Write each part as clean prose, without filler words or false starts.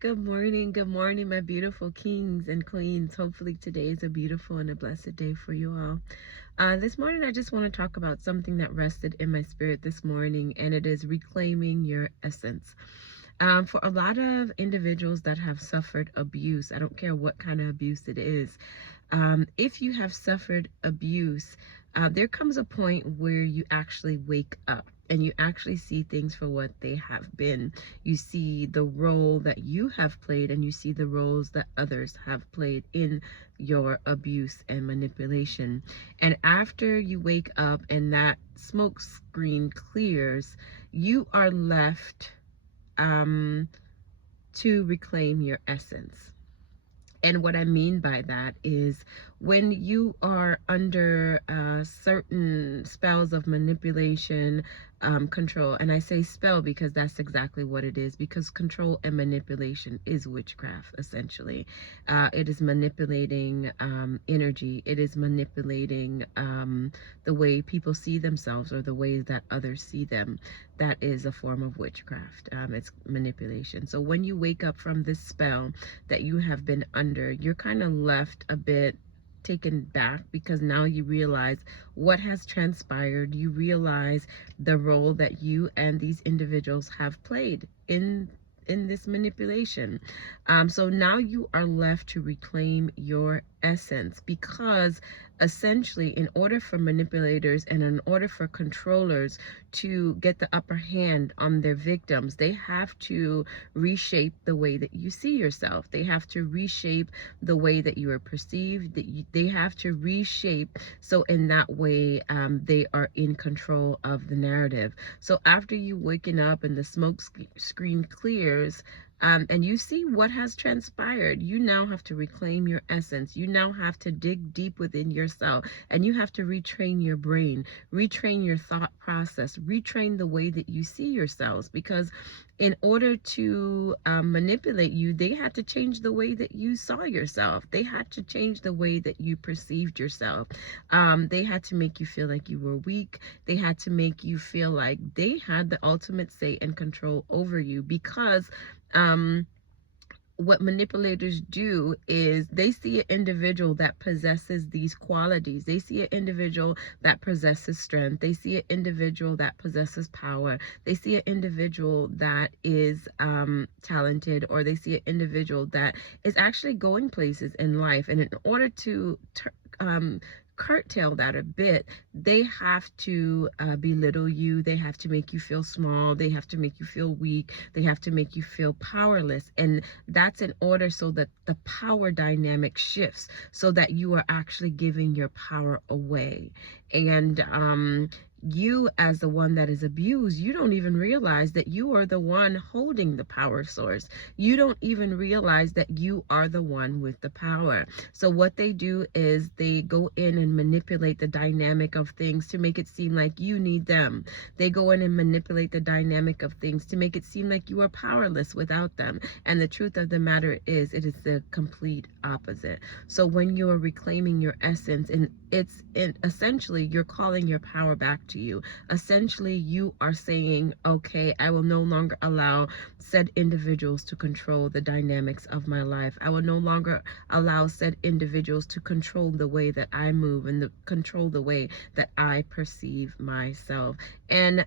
Good morning, my beautiful kings and queens. Hopefully, today is a beautiful and a blessed day for you all. This morning, I just want to talk about something that rested in my spirit this morning, and it is reclaiming your essence. For a lot of individuals that have suffered abuse, I don't care what kind of abuse it is, if you have suffered abuse, there comes a point where you actually wake up and you actually see things for what they have been. You see the role that you have played, and you see the roles that others have played in your abuse and manipulation. And after you wake up and that smoke screen clears, you are left um, to reclaim your essence. And what I mean by that is when you are under certain spells of manipulation, control, and I say spell because that's exactly what it is, because control and manipulation is witchcraft, essentially. It is manipulating energy, it is manipulating the way people see themselves or the ways that others see them. That is a form of witchcraft. It's manipulation. So when you wake up from this spell that you have been under, you're kind of left a bit taken back, because now you realize what has transpired. You realize the role that you and these individuals have played in this manipulation. So now you are left to reclaim your essence, because essentially, in order for manipulators and in order for controllers to get the upper hand on their victims, they have to reshape the way that you see yourself. They have to reshape the way that you are perceived. They have to reshape, so in that way they are in control of the narrative. So after you waken up and the smoke screen clears, and you see what has transpired, you now have to reclaim your essence. You now have to dig deep within yourself, and you have to retrain your brain, retrain your thought process, retrain the way that you see yourselves. Because in order to manipulate you, they had to change the way that you saw yourself. They had to change the way that you perceived yourself. They had to make you feel like you were weak. They had to make you feel like they had the ultimate say and control over you, because um, what manipulators do is they see an individual that possesses these qualities. They see an individual that possesses strength. They see an individual that possesses power. They see an individual that is talented, or they see an individual that is actually going places in life. And in order to curtail that a bit, they have to belittle you. They have to make you feel small. They have to make you feel weak. They have to make you feel powerless. And that's in order so that the power dynamic shifts, so that you are actually giving your power away. And you, as the one that is abused, you don't even realize that you are the one holding the power source. You don't even realize that you are the one with the power. So what they do is they go in and manipulate the dynamic of things to make it seem like you need them. They go in and manipulate the dynamic of things to make it seem like you are powerless without them. And the truth of the matter is, it is the complete opposite. So when you are reclaiming your essence, and essentially you're calling your power back to you. Essentially, you are saying, okay, I will no longer allow said individuals to control the dynamics of my life. I will no longer allow said individuals to control the way that I move and control the way that I perceive myself. And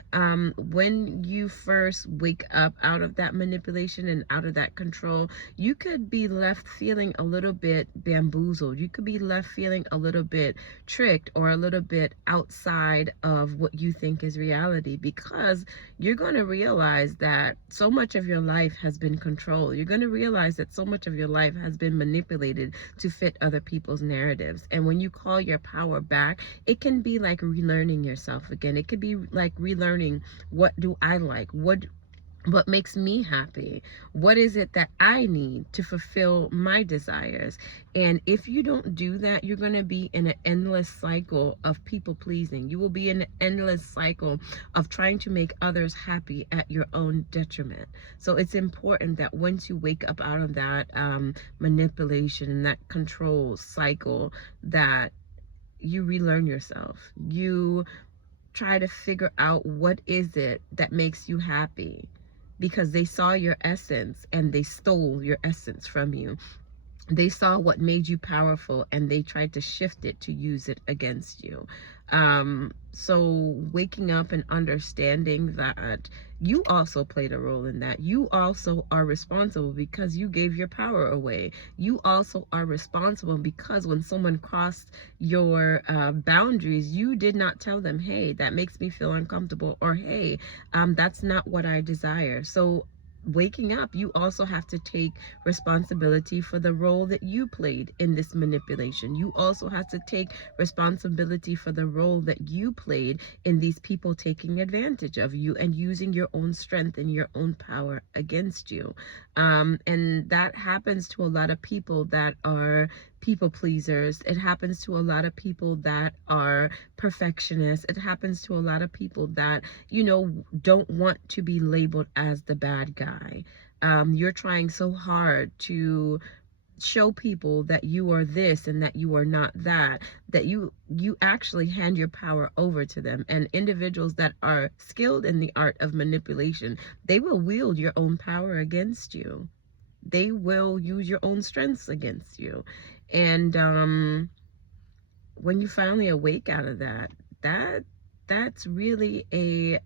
when you first wake up out of that manipulation and out of that control, you could be left feeling a little bit bamboozled. You could be left feeling a little bit tricked, or a little bit outside of what you think is reality, because you're going to realize that so much of your life has been controlled. You're going to realize that so much of your life has been manipulated to fit other people's narratives. And when you call your power back, it can be like relearning yourself again. It could be like relearning, what do I like? What makes me happy? What is it that I need to fulfill my desires? And if you don't do that, you're going to be in an endless cycle of people pleasing. You will be in an endless cycle of trying to make others happy at your own detriment. So it's important that once you wake up out of that manipulation and that control cycle, that you relearn yourself. You try to figure out, what is it that makes you happy? because they saw your essence and they stole your essence from you. They saw what made you powerful and they tried to shift it to use it against you. So waking up and understanding that you also played a role in that. You also are responsible because you gave your power away. You also are responsible because when someone crossed your boundaries, you did not tell them, hey, that makes me feel uncomfortable, or hey, that's not what I desire. So waking up, you also have to take responsibility for the role that you played in this manipulation. You also have to take responsibility for the role that you played in these people taking advantage of you and using your own strength and your own power against you. And that happens to a lot of people that are people pleasers. It happens to a lot of people that are perfectionists. It happens to a lot of people that, you know, don't want to be labeled as the bad guy. You're trying so hard to show people that you are this and that you are not that, that you actually hand your power over to them. And individuals that are skilled in the art of manipulation, they will wield your own power against you. They will use your own strengths against you. And when you finally awake out of that, that's really a